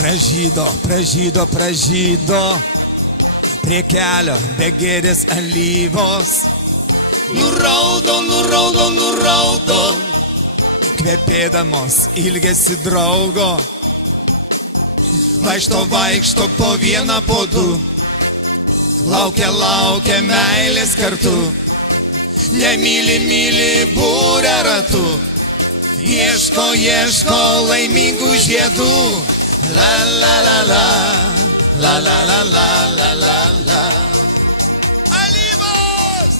Pražydo prie kelio begėdės alyvos. Nuraudo, kvepėdamos ilgesi draugo. Vaikšto po vieną, po du, laukia meilės kartu. Nemyli būrė ratu, ieško laimingų žiedų. La la la la, la la la la la la la. Alyvos!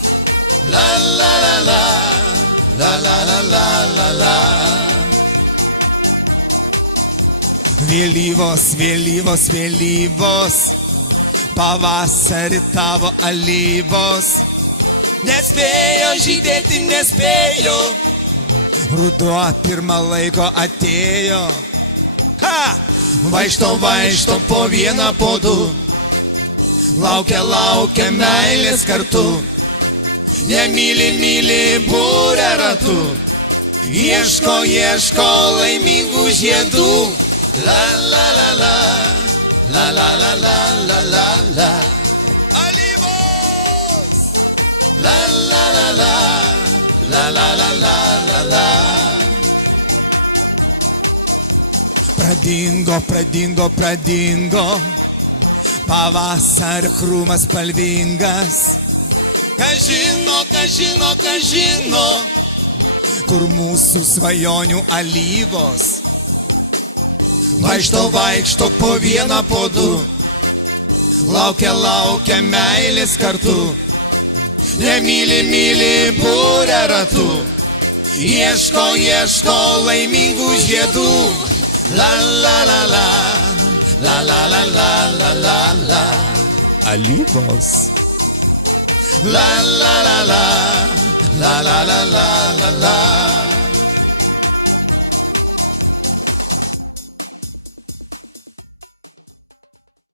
La la la la, la la la la la la. Vėlyvos, pavasarį tavo alyvos. Nespėjo žydėti, ruduo pirmą laiko atėjo. Ha! Vaikšto po vieną, po du, laukia meilės kartu. Nemyli būrė ratu, ieško laimingų žiedų. La la la la, la la la la la la la. Alyvos! La la la la, la la la la la la. Pradingo, pavasario krūmas spalvingas. Kažino, kur mūsų svajonių alyvos. Vaikšto po vieną, po du, laukia meilės kartu. Nemyli būrė ratu, ieško laimingų žiedų. La la la la, la la la la la la la. Alyvos. La la la la, la la la la la la.